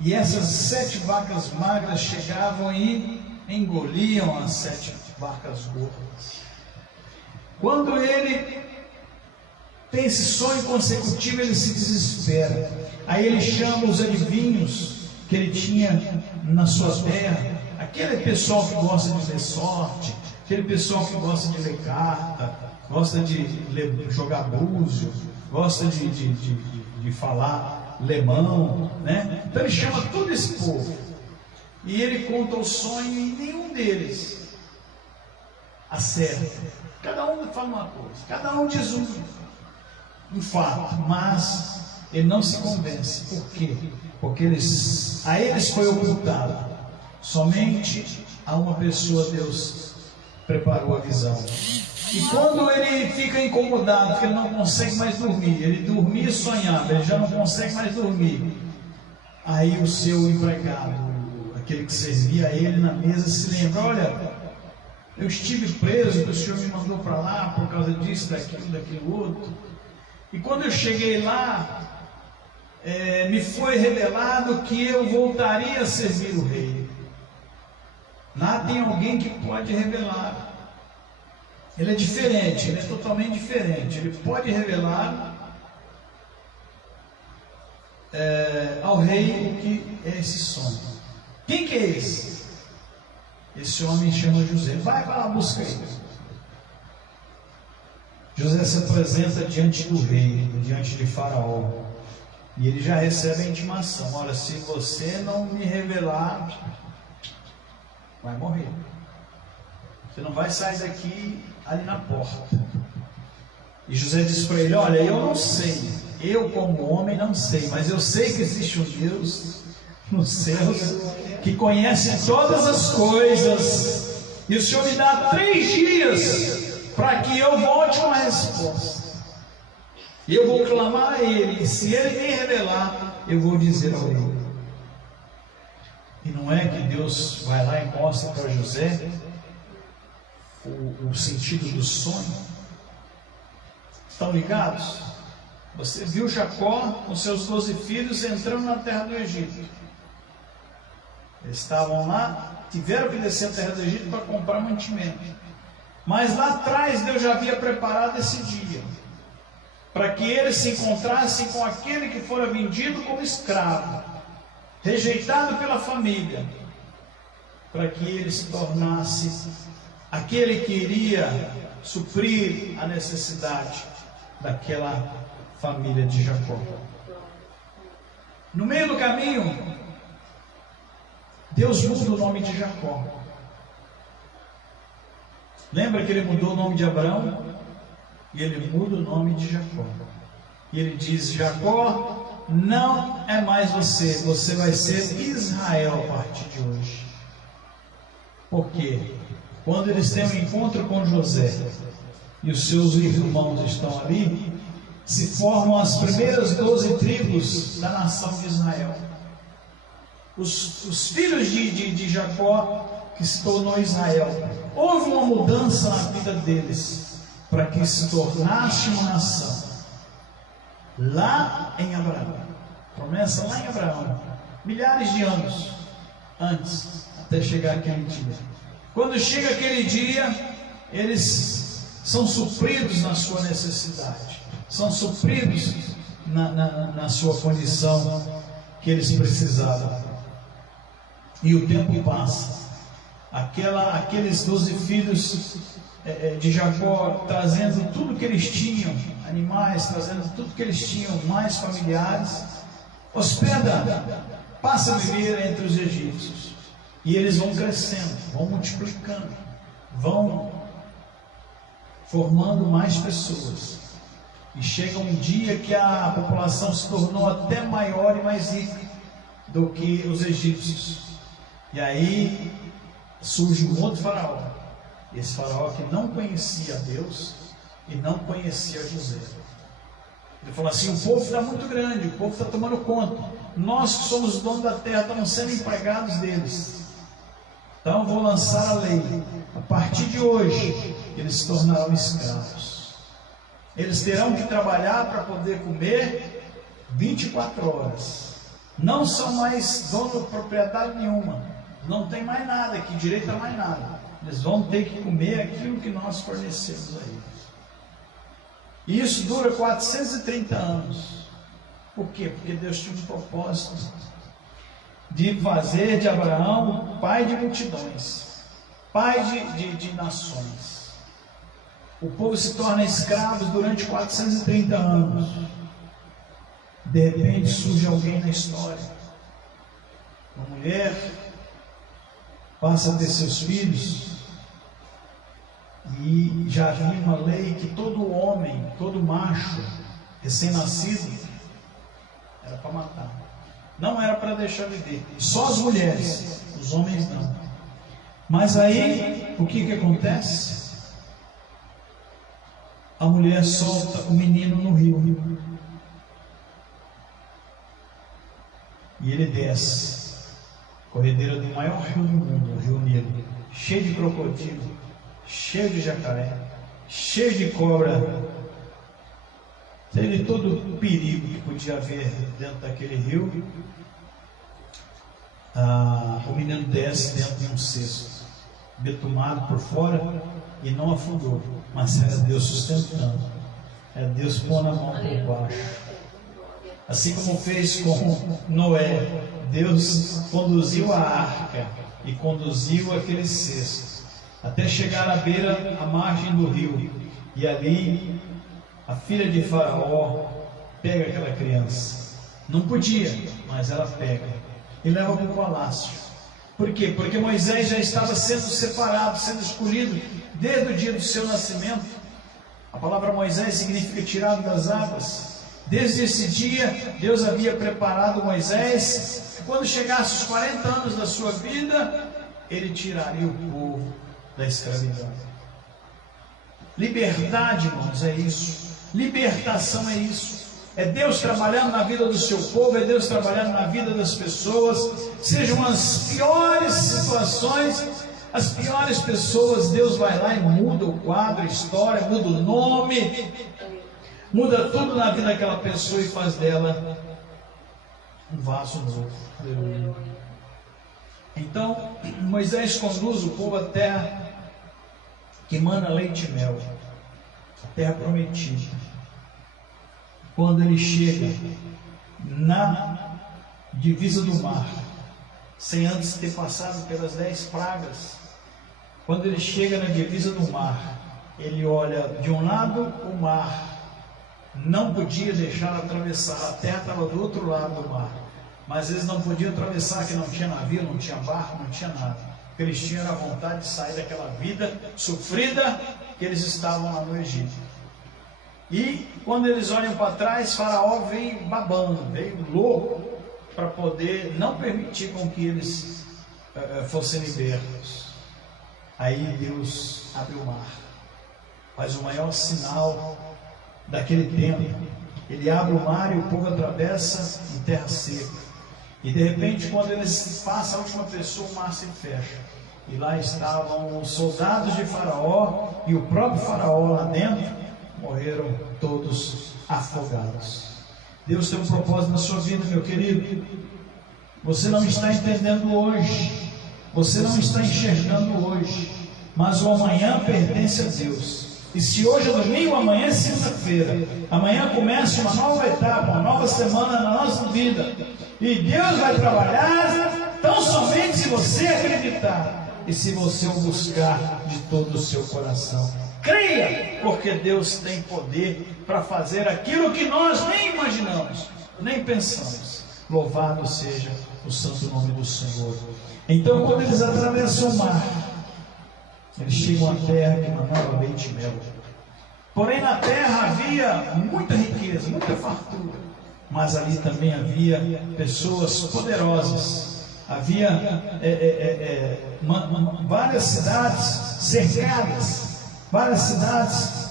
E essas 7 vacas magras chegavam e engoliam as 7 vacas gordas. Quando ele tem esse sonho consecutivo, ele se desespera. Aí ele chama os adivinhos que ele tinha na sua terra, aquele pessoal que gosta de ler sorte, aquele pessoal que gosta de ler carta, gosta de jogar búzio, gosta de falar lemão, né? Então ele chama todo esse povo e ele conta o sonho e nenhum deles acerta. Cada um fala uma coisa, cada um diz um fato, mas ele não se convence. Por quê? Porque a eles foi ocultado. Somente a uma pessoa Deus preparou a visão. E quando ele fica incomodado, porque ele não consegue mais dormir, ele dormia e sonhava, ele já não consegue mais dormir. Aí o seu empregado, aquele que servia a ele na mesa, se lembra: olha, eu estive preso, o Senhor me mandou para lá por causa disso, daquilo outro. E quando eu cheguei lá, me foi revelado que eu voltaria a servir o rei. Lá tem alguém que pode revelar. Ele é diferente, ele é totalmente diferente. Ele pode revelar ao rei o que é esse sonho. Quem que é esse? Esse homem chama José. Vai lá, busca ele. José se apresenta diante do rei, diante de Faraó. E ele já recebe a intimação: olha, se você não me revelar, vai morrer. Você não vai sair daqui ali na porta. E José disse para ele: olha, eu não sei, eu como homem não sei, mas eu sei que existe um Deus nos céus que conhece todas as coisas, e o Senhor me dá 3 dias para que eu volte com a resposta. E eu vou clamar a Ele, e se Ele me revelar, eu vou dizer ao Ele. E não é que Deus vai lá e mostra para José o sentido do sonho? Estão ligados? Você viu Jacó com seus 12 filhos entrando na terra do Egito. Eles estavam lá, tiveram que descer a terra do Egito para comprar mantimento. Mas lá atrás Deus já havia preparado esse dia, para que eles se encontrassem com aquele que fora vendido como escravo, rejeitado pela família, para que ele se tornasse aquele que iria suprir a necessidade daquela família de Jacó. No meio do caminho, Deus muda o nome de Jacó. Lembra que ele mudou o nome de Abraão? E ele muda o nome de Jacó. E ele diz: Jacó não é mais você, você vai ser Israel a partir de hoje. Por quê? Quando eles têm um encontro com José e os seus irmãos estão ali, se formam as primeiras 12 tribos da nação de Israel. Os filhos de Jacó, que se tornou Israel. Houve uma mudança na vida deles, para que se tornasse uma nação. Lá em Abraão, promessa lá em Abraão, milhares de anos antes, até chegar aquele dia. Quando chega aquele dia, eles são supridos na sua necessidade, são supridos na sua condição que eles precisavam. E o tempo passa. Aqueles 12 filhos de Jacó, trazendo tudo que eles tinham, animais, trazendo tudo que eles tinham, mais familiares, passa a viver entre os egípcios. E eles vão crescendo, vão multiplicando, vão formando mais pessoas. E chega um dia que a população se tornou até maior e mais rica do que os egípcios. E aí surge um outro faraó. Esse faraó que não conhecia Deus e não conhecia José. Ele falou assim: o povo está muito grande, o povo está tomando conta. Nós que somos donos da terra estamos sendo empregados deles. Então eu vou lançar a lei. A partir de hoje, eles se tornarão escravos. Eles terão que trabalhar para poder comer 24 horas. Não são mais dono de propriedade nenhuma. Não tem mais nada, que direito a mais nada. Eles vão ter que comer aquilo que nós fornecemos a eles. E isso dura 430 anos. Por quê? Porque Deus tinha um propósito de fazer de Abraão pai de multidões, pai de nações. O povo se torna escravo durante 430 anos. De repente surge alguém na história, uma mulher passa a ter seus filhos, e já havia uma lei que todo homem, todo macho recém-nascido era para matar, não era para deixar viver, só as mulheres, os homens não. Mas aí o que acontece? A mulher solta o menino no rio e ele desce, corredeira do maior rio do mundo, o Rio Nilo, cheio de crocodilo, cheio de jacaré, cheio de cobra, cheio de todo o perigo que podia haver dentro daquele rio. O menino desce dentro de um cesto, betumado por fora, e não afundou, mas era Deus sustentando, era Deus pondo a mão por baixo. Assim como fez com Noé, Deus conduziu a arca e conduziu aquele cesto até chegar à beira, à margem do rio, e ali a filha de Faraó pega aquela criança. Não podia, mas ela pega e leva para o palácio. Por quê? Porque Moisés já estava sendo separado, sendo escolhido desde o dia do seu nascimento, A palavra Moisés significa tirado das águas. Desde esse dia, Deus havia preparado Moisés, que quando chegasse os 40 anos da sua vida, ele tiraria o povo da escravidão. Liberdade, irmãos, é isso. Libertação é isso. É Deus trabalhando na vida do seu povo, é Deus trabalhando na vida das pessoas, sejam as piores situações, as piores pessoas, Deus vai lá e muda o quadro, a história, muda o nome, muda tudo na vida daquela pessoa e faz dela um vaso novo. Aleluia. Então, Moisés conduz o povo à terra que mana leite e mel, a terra prometida. Quando ele chega na divisa do mar, sem antes ter passado pelas 10 pragas, quando ele chega na divisa do mar, ele olha de um lado o mar, não podia deixar atravessar, a terra estava do outro lado do mar, mas eles não podiam atravessar, que não tinha navio, não tinha barco, não tinha nada. O que eles tinham era a vontade de sair daquela vida sofrida que eles estavam lá no Egito. E quando eles olham para trás, Faraó veio babando, veio louco para poder não permitir com que eles fossem libertos. Aí Deus abre o mar, faz o maior sinal daquele tempo. Ele abre o mar e o povo atravessa em terra seca. E de repente, quando eles passam a última pessoa, o mar se fecha. E lá estavam os soldados de Faraó e o próprio Faraó lá dentro. Morreram todos afogados. Deus tem um propósito na sua vida, meu querido. Você não está entendendo hoje, você não está enxergando hoje, mas o amanhã pertence a Deus. E se hoje é domingo, amanhã é segunda-feira. Amanhã começa uma nova etapa, uma nova semana na nossa vida. E Deus vai trabalhar tão somente se você acreditar e se você o buscar de todo o seu coração. Creia, porque Deus tem poder para fazer aquilo que nós nem imaginamos, nem pensamos. Louvado seja o santo nome do Senhor. Então, quando eles atravessam o mar, eles chegam à terra que manava leite e mel. Porém, na terra havia muita riqueza, muita fartura, mas ali também havia pessoas poderosas. Havia várias cidades cercadas, várias cidades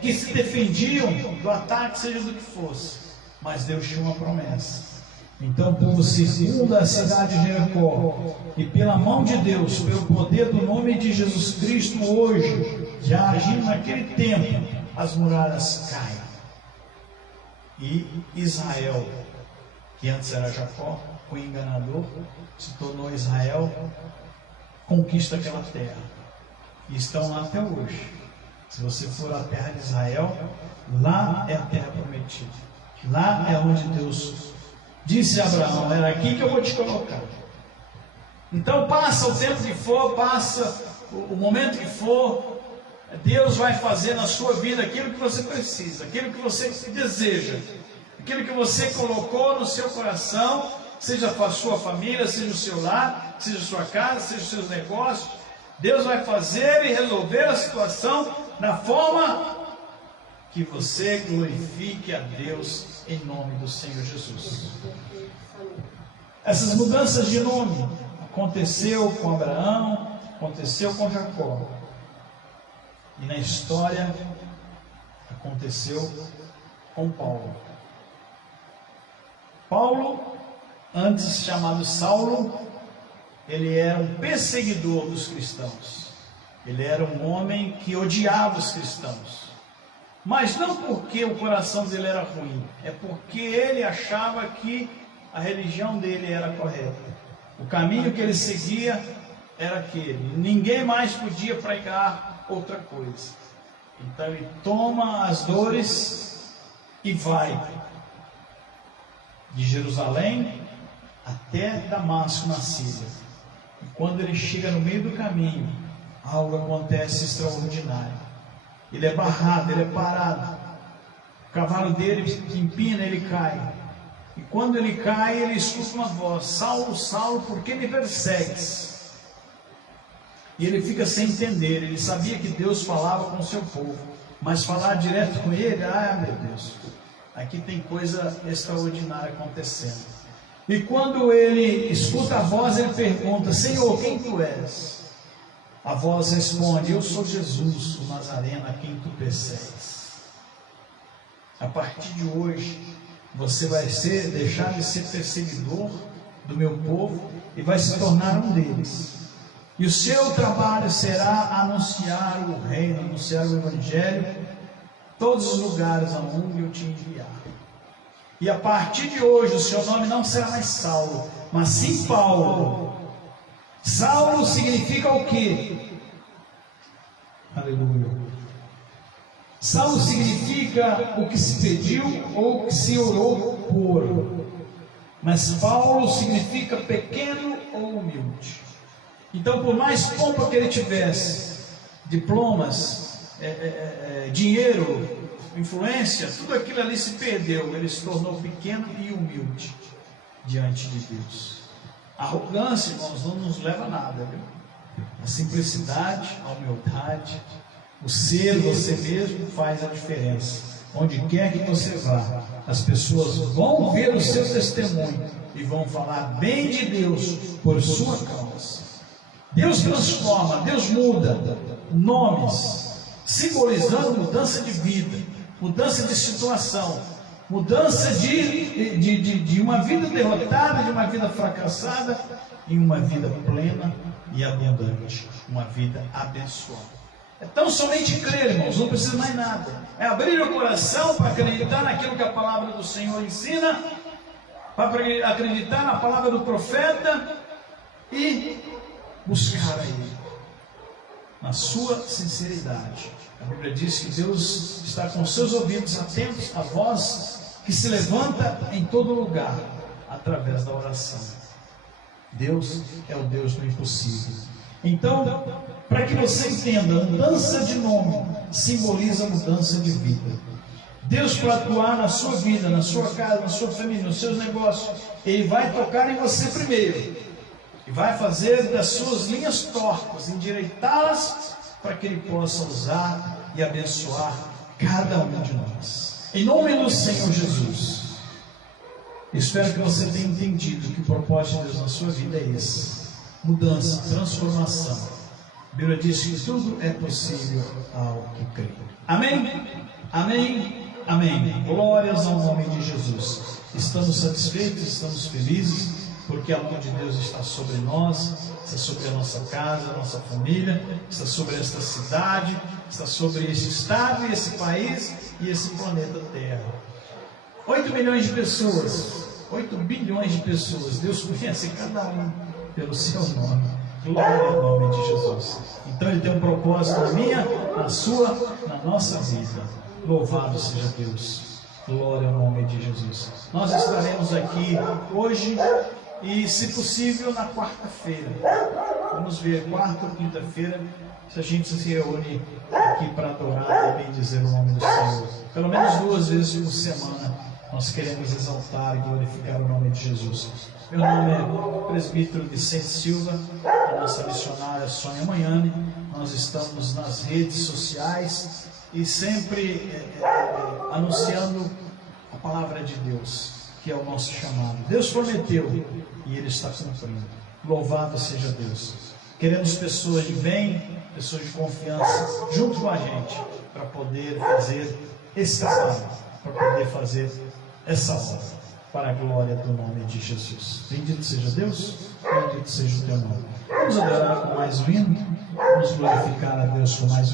que se defendiam do ataque, seja do que fosse, mas Deus tinha uma promessa. Então o povo circunda a cidade de Jericó, e pela mão de Deus, pelo poder do nome de Jesus Cristo, hoje, já agindo naquele tempo, as muralhas caem. E Israel, que antes era Jacó, o enganador, se tornou Israel, conquista aquela terra. E estão lá até hoje. Se você for à terra de Israel, lá é a terra prometida. Lá é onde Deus disse a Abraão: era aqui que eu vou te colocar. Então passa o tempo que for, passa o momento que for, Deus vai fazer na sua vida aquilo que você precisa, aquilo que você deseja, aquilo que você colocou no seu coração, seja a sua família, seja o seu lar, seja a sua casa, seja os seus negócios. Deus vai fazer e resolver a situação na forma que você glorifique a Deus em nome do Senhor Jesus. Essas mudanças de nome aconteceu com Abraão, aconteceu com Jacó, e na história aconteceu com Paulo. Paulo, antes chamado Saulo, ele era um perseguidor dos cristãos. Ele era um homem que odiava os cristãos. Mas não porque o coração dele era ruim, é porque ele achava que a religião dele era correta. O caminho que ele seguia era aquele. Ninguém mais podia pregar outra coisa. Então ele toma as dores e vai de Jerusalém até Damasco, na Síria. E quando ele chega no meio do caminho, algo acontece extraordinário. Ele é barrado, ele é parado. O cavalo dele empina, ele cai. E quando ele cai, ele escuta uma voz: Saulo, Saulo, por que me persegues? E ele fica sem entender. Ele sabia que Deus falava com o seu povo, mas falar direto com ele, meu Deus, aqui tem coisa extraordinária acontecendo. E quando ele escuta a voz, ele pergunta: Senhor, quem tu és? A voz responde: eu sou Jesus, o Nazareno, a quem tu persegues. A partir de hoje, você vai deixar de ser perseguidor do meu povo e vai se tornar um deles. E o seu trabalho será anunciar o reino, anunciar o evangelho, todos os lugares aonde eu te enviar. E a partir de hoje, o seu nome não será mais Saulo, mas sim Paulo. Saulo significa o quê? Aleluia. Saulo significa o que se pediu ou o que se orou por. Mas Paulo significa pequeno ou humilde. Então, por mais pompa que ele tivesse, diplomas, dinheiro, influência, tudo aquilo ali se perdeu. Ele se tornou pequeno e humilde diante de Deus. A arrogância, irmãos, não nos leva a nada, viu? A simplicidade, a humildade, o ser você mesmo faz a diferença. Onde quer que você vá, as pessoas vão ver o seu testemunho e vão falar bem de Deus por sua causa. Deus transforma, Deus muda nomes, simbolizando mudança de vida, mudança de situação, mudança de uma vida derrotada, de uma vida fracassada, em uma vida plena e abundante, uma vida abençoada. Então, somente crer, irmãos, não precisa mais nada. É abrir o coração para acreditar naquilo que a palavra do Senhor ensina, para acreditar na palavra do profeta e buscar a Ele, na sua sinceridade. A Bíblia diz que Deus está com seus ouvidos atentos à voz que se levanta em todo lugar, através da oração. Deus é o Deus do impossível. Então, para que você entenda, mudança de nome simboliza mudança de vida. Deus, para atuar na sua vida, na sua casa, na sua família, nos seus negócios, Ele vai tocar em você primeiro. E vai fazer das suas linhas tortas, endireitá-las, para que Ele possa usar e abençoar cada um de nós. Em nome do Senhor Jesus. Espero que você tenha entendido que o propósito de Deus na sua vida é esse. Mudança, transformação. A Bíblia diz que tudo é possível ao que crê. Amém? Amém? Amém. Glórias ao nome de Jesus. Estamos satisfeitos, estamos felizes, porque a mão de Deus está sobre nós, está sobre a nossa casa, a nossa família, está sobre esta cidade, está sobre este estado, e esse país e esse planeta Terra. 8 milhões de pessoas, 8 bilhões de pessoas, Deus conhece cada um pelo seu nome. Glória ao nome de Jesus. Então Ele tem um propósito na minha, na sua, na nossa vida. Louvado seja Deus. Glória ao nome de Jesus. Nós estaremos aqui hoje e, se possível, na quarta-feira. Vamos ver, quarta ou quinta-feira, se a gente se reúne aqui para adorar e bendizer o nome do Senhor. Pelo menos 2 vezes por semana nós queremos exaltar e glorificar o nome de Jesus. Meu nome é Presbítero Vicente Silva, a nossa missionária Sônia Manhane. Nós estamos nas redes sociais e sempre anunciando a palavra de Deus, que é o nosso chamado. Deus prometeu e Ele está cumprindo. Louvado seja Deus. Queremos pessoas de bem, pessoas de confiança junto com a gente, para poder fazer esse trabalho, para poder fazer essa obra, para a glória do nome de Jesus. Bendito seja Deus, bendito seja o teu nome. Vamos adorar com mais um hino, vamos glorificar a Deus com mais um